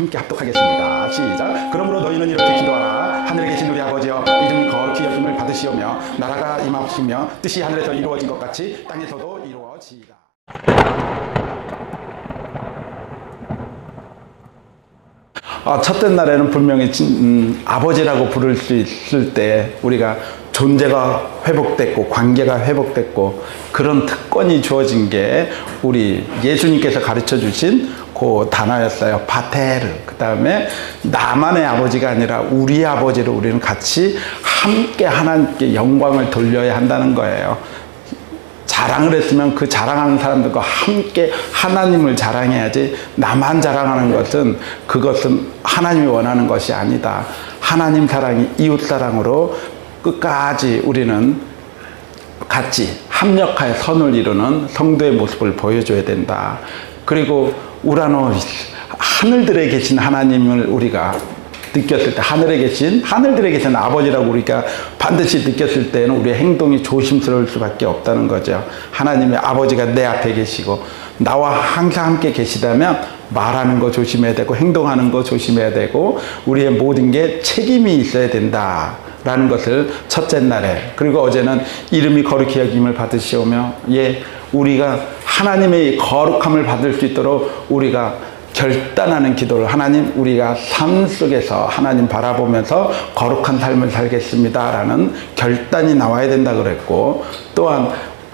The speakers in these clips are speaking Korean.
함께 합독하겠습니다. 시작. 그러므로 너희는 이렇게 기도하라. 하늘에 계신 우리 아버지여, 이름이 거룩히 여김을 받으시오며 나라가 임하시며 뜻이 하늘에서 이루어진 것 같이 땅에서도 이루어지이다. 첫째 날에는 분명히 아버지라고 부를 수 있을 때 우리가 존재가 회복됐고 관계가 회복됐고 그런 특권이 주어진 게 우리 예수님께서 가르쳐 주신 그 단어였어요. 파테르. 그 다음에 나만의 아버지가 아니라 우리의 아버지로 우리는 같이 함께 하나님께 영광을 돌려야 한다는 거예요. 자랑을 했으면 그 자랑하는 사람들과 함께 하나님을 자랑해야지, 나만 자랑하는 것은 그것은 하나님이 원하는 것이 아니다. 하나님 사랑이 이웃 사랑으로 끝까지 우리는 같이 합력하여 선을 이루는 성도의 모습을 보여줘야 된다. 그리고 우라노, 하늘들에 계신 하나님을 우리가 느꼈을 때, 하늘들에 계신 아버지라고 우리가 반드시 느꼈을 때는 우리의 행동이 조심스러울 수밖에 없다는 거죠. 하나님의 아버지가 내 앞에 계시고 나와 항상 함께 계시다면 말하는 거 조심해야 되고 행동하는 거 조심해야 되고 우리의 모든 게 책임이 있어야 된다 라는 것을 첫째 날에, 그리고 어제는 이름이 거룩히 여김을 받으시오며, 우리가 하나님의 거룩함을 받을 수 있도록 우리가 결단하는 기도를, 하나님, 우리가 삶 속에서 하나님 바라보면서 거룩한 삶을 살겠습니다 라는 결단이 나와야 된다 그랬고, 또한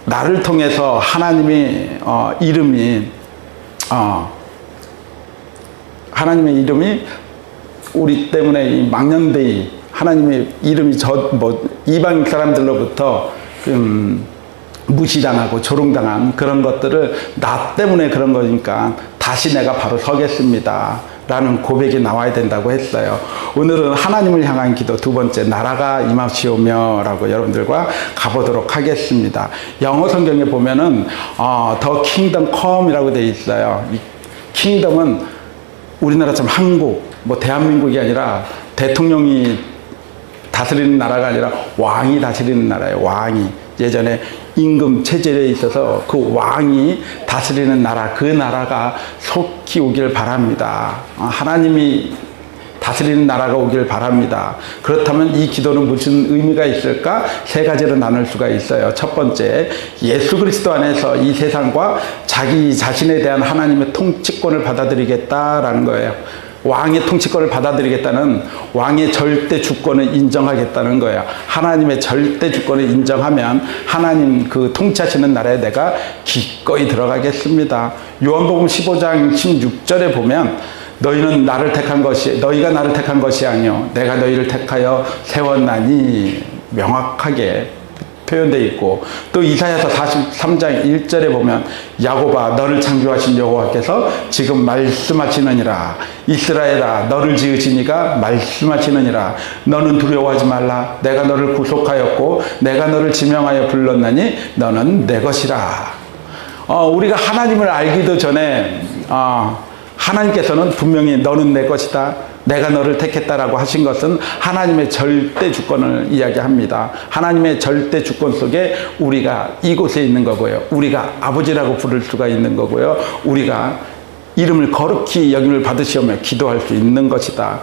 나를 통해서 하나님의 이름이 우리 때문에 이 망년대이 하나님의 이름이 이방 사람들로부터 무시당하고 조롱당한 그런 것들을 나 때문에 그런 거니까 다시 내가 바로 서겠습니다 라는 고백이 나와야 된다고 했어요. 오늘은 하나님을 향한 기도 두 번째, 나라가 임하시오며 라고 여러분들과 가보도록 하겠습니다. 영어 성경에 보면은 The Kingdom Come 이라고 되어 있어요. 이 킹덤은 우리나라처럼 한국, 대한민국이 아니라 대통령이 다스리는 나라가 아니라 왕이 다스리는 나라예요. 왕이. 예전에 임금 체제에 있어서 그 왕이 다스리는 나라, 그 나라가 속히 오길 바랍니다. 하나님이 다스리는 나라가 오길 바랍니다. 그렇다면 이 기도는 무슨 의미가 있을까? 세 가지로 나눌 수가 있어요. 첫 번째, 예수 그리스도 안에서 이 세상과 자기 자신에 대한 하나님의 통치권을 받아들이겠다라는 거예요. 왕의 통치권을 받아들이겠다는, 왕의 절대 주권을 인정하겠다는 거예요. 하나님의 절대 주권을 인정하면 하나님 그 통치하시는 나라에 내가 기꺼이 들어가겠습니다. 요한복음 15장 16절에 보면 너희가 나를 택한 것이 아니요 내가 너희를 택하여 세웠나니 명확하게 표현되어 있고, 또 이사야서 43장 1절에 보면 야곱아 너를 창조하신 여호와께서 지금 말씀하시느니라, 이스라엘아 너를 지으신 이가 말씀하시느니라, 너는 두려워하지 말라, 내가 너를 구속하였고 내가 너를 지명하여 불렀나니 너는 내 것이라. 우리가 하나님을 알기도 전에 하나님께서는 분명히 너는 내 것이다, 내가 너를 택했다라고 하신 것은 하나님의 절대 주권을 이야기합니다. 하나님의 절대 주권 속에 우리가 이곳에 있는 거고요. 우리가 아버지라고 부를 수가 있는 거고요. 우리가 이름을 거룩히 여김을 받으시오며 기도할 수 있는 것이다.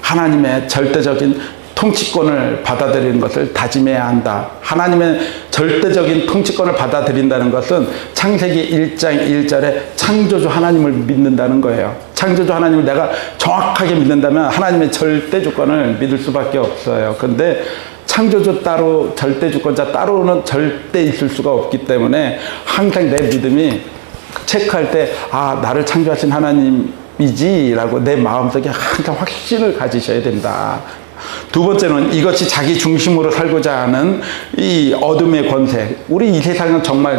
하나님의 절대적인 통치권을 받아들이는 것을 다짐해야 한다. 하나님의 절대적인 통치권을 받아들인다는 것은 창세기 1장 1절에 창조주 하나님을 믿는다는 거예요. 창조주 하나님을 내가 정확하게 믿는다면 하나님의 절대 주권을 믿을 수밖에 없어요. 그런데 창조주 따로 절대 주권자 따로는 절대 있을 수가 없기 때문에 항상 내 믿음이 체크할 때 나를 창조하신 하나님이지 라고 내 마음속에 항상 확신을 가지셔야 된다. 두 번째는 이것이 자기 중심으로 살고자 하는 이 어둠의 권세. 우리 이 세상은 정말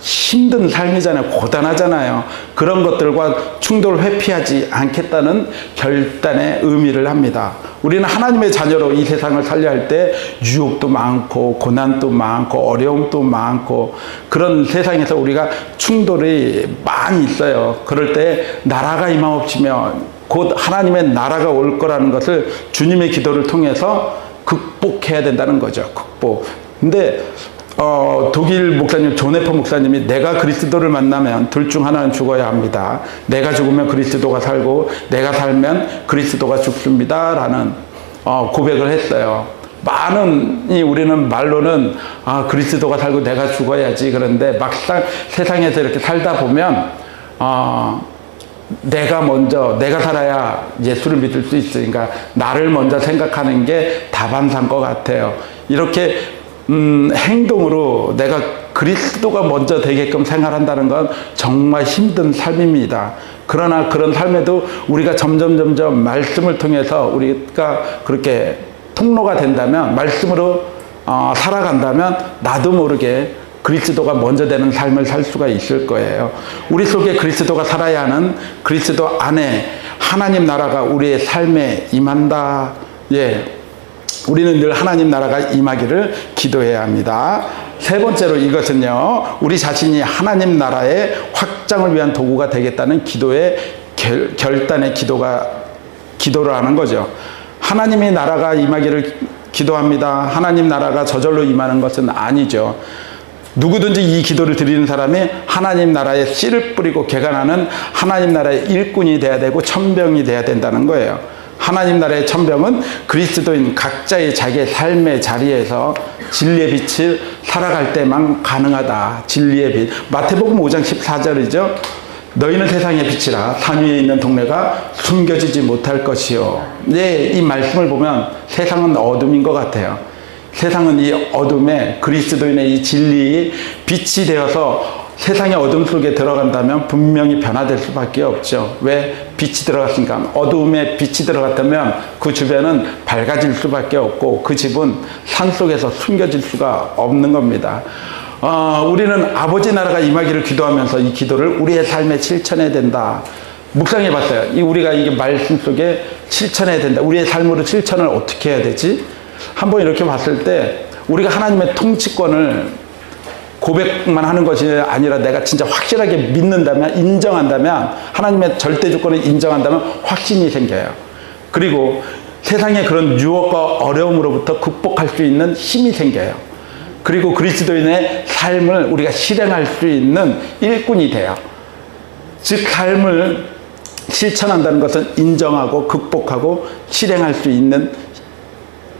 힘든 삶이잖아요. 고단하잖아요. 그런 것들과 충돌을 회피하지 않겠다는 결단의 의미를 합니다. 우리는 하나님의 자녀로 이 세상을 살려 할 때 유혹도 많고 고난도 많고 어려움도 많고 그런 세상에서 우리가 충돌이 많이 있어요. 그럴 때 나라가 임하옵시며 곧 하나님의 나라가 올 거라는 것을 주님의 기도를 통해서 극복해야 된다는 거죠. 극복. 근데 독일 목사님 존에퍼 목사님이 내가 그리스도를 만나면 둘 중 하나는 죽어야 합니다. 내가 죽으면 그리스도가 살고 내가 살면 그리스도가 죽습니다. 라는 고백을 했어요. 많은 우리는 말로는 그리스도가 살고 내가 죽어야지. 그런데 막상 세상에서 이렇게 살다 보면 내가 살아야 예수를 믿을 수 있으니까 나를 먼저 생각하는 게 다반사인 것 같아요. 이렇게 행동으로 내가 그리스도가 먼저 되게끔 생활한다는 건 정말 힘든 삶입니다. 그러나 그런 삶에도 우리가 점점 말씀을 통해서 우리가 그렇게 통로가 된다면, 말씀으로 살아간다면 나도 모르게 그리스도가 먼저 되는 삶을 살 수가 있을 거예요. 우리 속에 그리스도가 살아야 하는, 그리스도 안에 하나님 나라가 우리의 삶에 임한다. 우리는 늘 하나님 나라가 임하기를 기도해야 합니다. 세 번째로 이것은요, 우리 자신이 하나님 나라의 확장을 위한 도구가 되겠다는 기도의 결단의 기도를 하는 거죠. 하나님의 나라가 임하기를 기도합니다. 하나님 나라가 저절로 임하는 것은 아니죠. 누구든지 이 기도를 드리는 사람이 하나님 나라에 씨를 뿌리고 개간하는 하나님 나라의 일꾼이 돼야 되고 천병이 돼야 된다는 거예요. 하나님 나라의 천병은 그리스도인 각자의 자기의 삶의 자리에서 진리의 빛을 살아갈 때만 가능하다. 진리의 빛. 마태복음 5장 14절이죠. 너희는 세상의 빛이라. 산 위에 있는 동네가 숨겨지지 못할 것이요. 이 말씀을 보면 세상은 어둠인 것 같아요. 세상은 이 어둠에 그리스도인의 이 진리의 빛이 되어서 세상의 어둠 속에 들어간다면 분명히 변화될 수밖에 없죠. 왜? 빛이 들어갔으니까. 어둠에 빛이 들어갔다면 그 주변은 밝아질 수밖에 없고 그 집은 산속에서 숨겨질 수가 없는 겁니다. 우리는 아버지 나라가 임하기를 기도하면서 이 기도를 우리의 삶에 실천해야 된다. 묵상해 봤어요. 우리가 이게 말씀 속에 실천해야 된다. 우리의 삶으로 실천을 어떻게 해야 되지? 한번 이렇게 봤을 때 우리가 하나님의 통치권을 고백만 하는 것이 아니라 내가 진짜 확실하게 믿는다면, 인정한다면, 하나님의 절대 주권을 인정한다면 확신이 생겨요. 그리고 세상의 그런 유혹과 어려움으로부터 극복할 수 있는 힘이 생겨요. 그리고 그리스도인의 삶을 우리가 실행할 수 있는 일꾼이 돼요. 즉 삶을 실천한다는 것은 인정하고 극복하고 실행할 수 있는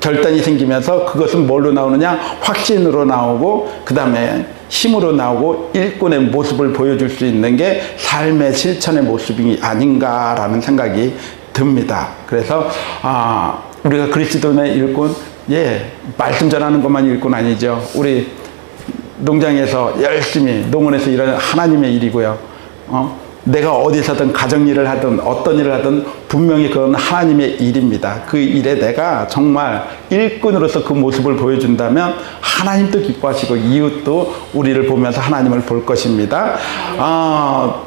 결단이 생기면서 그것은 뭘로 나오느냐? 확신으로 나오고 그 다음에 힘으로 나오고 일꾼의 모습을 보여줄 수 있는 게 삶의 실천의 모습이 아닌가라는 생각이 듭니다. 그래서 우리가 그리스도인의 일꾼, 말씀 전하는 것만 일꾼 아니죠. 우리 농장에서 열심히 농원에서 일하는 하나님의 일이고요. 내가 어디서든 가정일을 하든 어떤 일을 하든 분명히 그건 하나님의 일입니다. 그 일에 내가 정말 일꾼으로서 그 모습을 보여준다면 하나님도 기뻐하시고 이웃도 우리를 보면서 하나님을 볼 것입니다.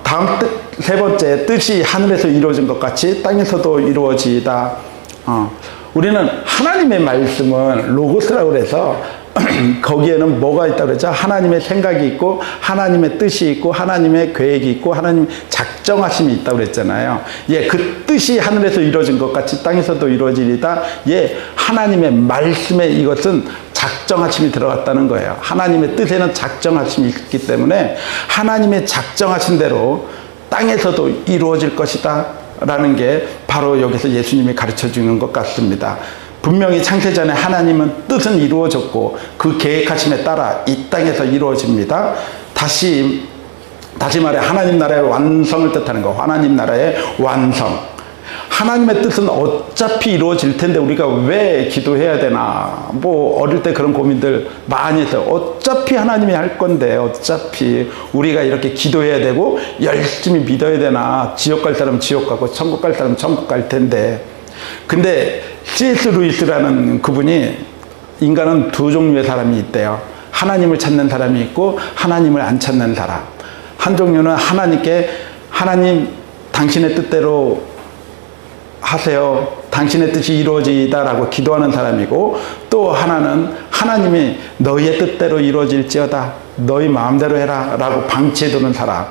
다음 세 번째, 뜻이 하늘에서 이루어진 것 같이 땅에서도 이루어지다. 우리는 하나님의 말씀은 로고스라고 그래서 거기에는 뭐가 있다고 그랬죠? 하나님의 생각이 있고 하나님의 뜻이 있고 하나님의 계획이 있고 하나님의 작정하심이 있다고 그랬잖아요. 그 뜻이 하늘에서 이루어진 것 같이 땅에서도 이루어지리다. 하나님의 말씀에 이것은 작정하심이 들어갔다는 거예요. 하나님의 뜻에는 작정하심이 있기 때문에 하나님의 작정하신 대로 땅에서도 이루어질 것이다 라는 게 바로 여기서 예수님이 가르쳐 주는 것 같습니다. 분명히 창세전에 하나님은 뜻은 이루어졌고 그 계획하심에 따라 이 땅에서 이루어집니다. 다시 말해 하나님 나라의 완성을 뜻하는 거. 하나님 나라의 완성. 하나님의 뜻은 어차피 이루어질 텐데 우리가 왜 기도해야 되나. 어릴 때 그런 고민들 많이 했어요. 어차피 하나님이 할 건데 어차피 우리가 이렇게 기도해야 되고 열심히 믿어야 되나. 지옥 갈 사람은 지옥 가고 천국 갈 사람은 천국 갈 텐데. 근데 C.S. 루이스라는 그분이 인간은 두 종류의 사람이 있대요. 하나님을 찾는 사람이 있고 하나님을 안 찾는 사람. 한 종류는 하나님 당신의 뜻대로 하세요. 당신의 뜻이 이루어지다라고 기도하는 사람이고, 또 하나는 하나님이 너희의 뜻대로 이루어질지어다. 너희 마음대로 해라 라고 방치해두는 사람.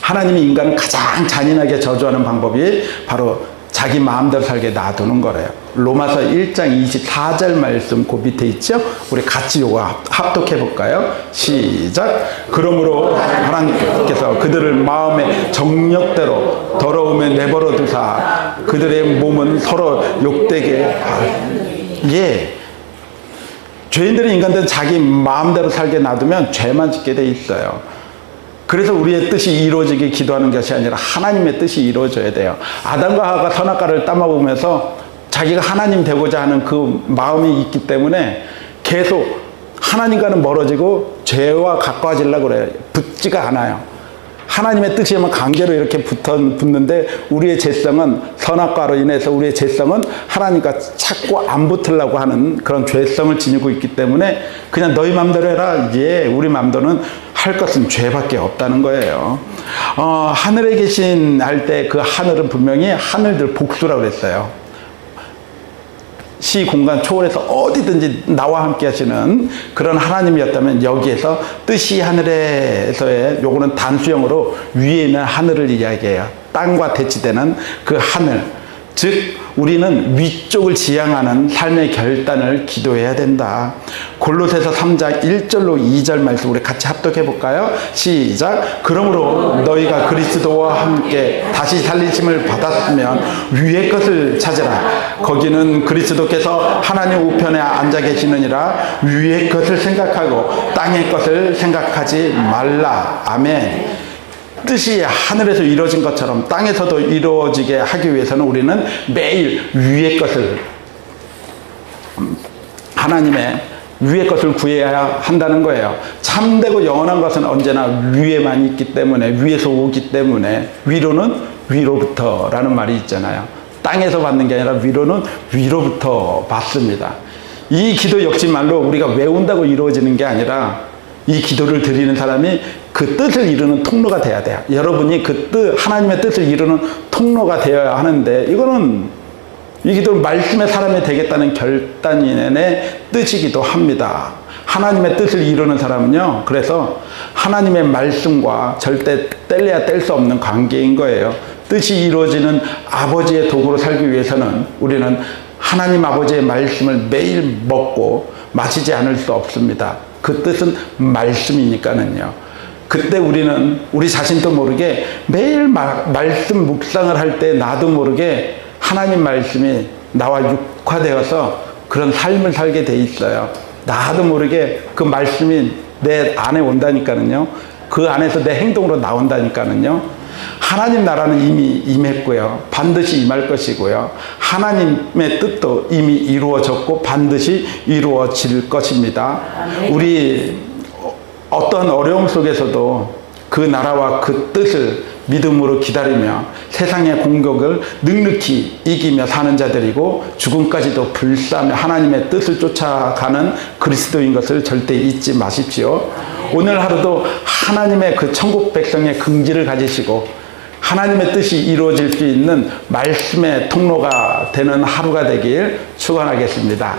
하나님이 인간을 가장 잔인하게 저주하는 방법이 바로 자기 마음대로 살게 놔두는 거래요. 로마서 1장 24절 말씀 그 밑에 있죠? 우리 같이 요거 합독해 볼까요? 시작. 그러므로 하나님께서 그들을 마음의 정욕대로 더러움에 내버려 두사 그들의 몸은 서로 욕되게 예. 죄인들은 인간들은 자기 마음대로 살게 놔두면 죄만 짓게 돼 있어요. 그래서 우리의 뜻이 이루어지게 기도하는 것이 아니라 하나님의 뜻이 이루어져야 돼요. 아담과 하와가 선악과를 따먹으면서 자기가 하나님 되고자 하는 그 마음이 있기 때문에 계속 하나님과는 멀어지고 죄와 가까워지려고 그래요. 붙지가 않아요. 하나님의 뜻이면 강제로 이렇게 붙는데 우리의 죄성은 선악과로 인해서 우리의 죄성은 하나님과 자꾸 안 붙으려고 하는 그런 죄성을 지니고 있기 때문에 그냥 너희 맘대로 해라. 예, 우리 맘대로는 할 것은 죄밖에 없다는 거예요. 하늘에 계신 할 때 그 하늘은 분명히 하늘들 복수라고 그랬어요. 시 공간 초월해서 어디든지 나와 함께 하시는 그런 하나님이었다면 여기에서 뜻이 하늘에서의 요거는 단수형으로 위에 있는 하늘을 이야기해요. 땅과 대치되는 그 하늘. 즉 우리는 위쪽을 지향하는 삶의 결단을 기도해야 된다. 골로새서 3장 1절로 2절 말씀 우리 같이 합독해 볼까요? 시작. 그러므로 너희가 그리스도와 함께 다시 살리심을 받았으면 위의 것을 찾으라. 거기는 그리스도께서 하나님 우편에 앉아 계시느니라. 위의 것을 생각하고 땅의 것을 생각하지 말라. 아멘. 뜻이 하늘에서 이루어진 것처럼 땅에서도 이루어지게 하기 위해서는 우리는 매일 위의 것을 하나님의 위의 것을 구해야 한다는 거예요. 참되고 영원한 것은 언제나 위에만 있기 때문에 위에서 오기 때문에 위로는 위로부터라는 말이 있잖아요. 땅에서 받는 게 아니라 위로는 위로부터 받습니다. 이 기도 역시말로 우리가 외운다고 이루어지는 게 아니라 이 기도를 드리는 사람이 그 뜻을 이루는 통로가 돼야 돼요. 여러분이 그 뜻, 하나님의 뜻을 이루는 통로가 되어야 하는데 이거는 이 기도는 말씀의 사람이 되겠다는 결단인의 뜻이기도 합니다. 하나님의 뜻을 이루는 사람은요. 그래서 하나님의 말씀과 절대 뗄래야 뗄 수 없는 관계인 거예요. 뜻이 이루어지는 아버지의 도구로 살기 위해서는 우리는 하나님 아버지의 말씀을 매일 먹고 마시지 않을 수 없습니다. 그 뜻은 말씀이니까는요. 그때 우리는 우리 자신도 모르게 매일 말씀 묵상을 할 때 나도 모르게 하나님 말씀이 나와 육화되어서 그런 삶을 살게 돼 있어요. 나도 모르게 그 말씀이 내 안에 온다니까는요. 그 안에서 내 행동으로 나온다니까는요. 하나님 나라는 이미 임했고요. 반드시 임할 것이고요. 하나님의 뜻도 이미 이루어졌고 반드시 이루어질 것입니다. 우리 어떤 어려움 속에서도 그 나라와 그 뜻을 믿음으로 기다리며 세상의 공격을 넉넉히 이기며 사는 자들이고 죽음까지도 불사하며 하나님의 뜻을 쫓아가는 그리스도인 것을 절대 잊지 마십시오. 오늘 하루도 하나님의 그 천국 백성의 긍지를 가지시고 하나님의 뜻이 이루어질 수 있는 말씀의 통로가 되는 하루가 되길 축원하겠습니다.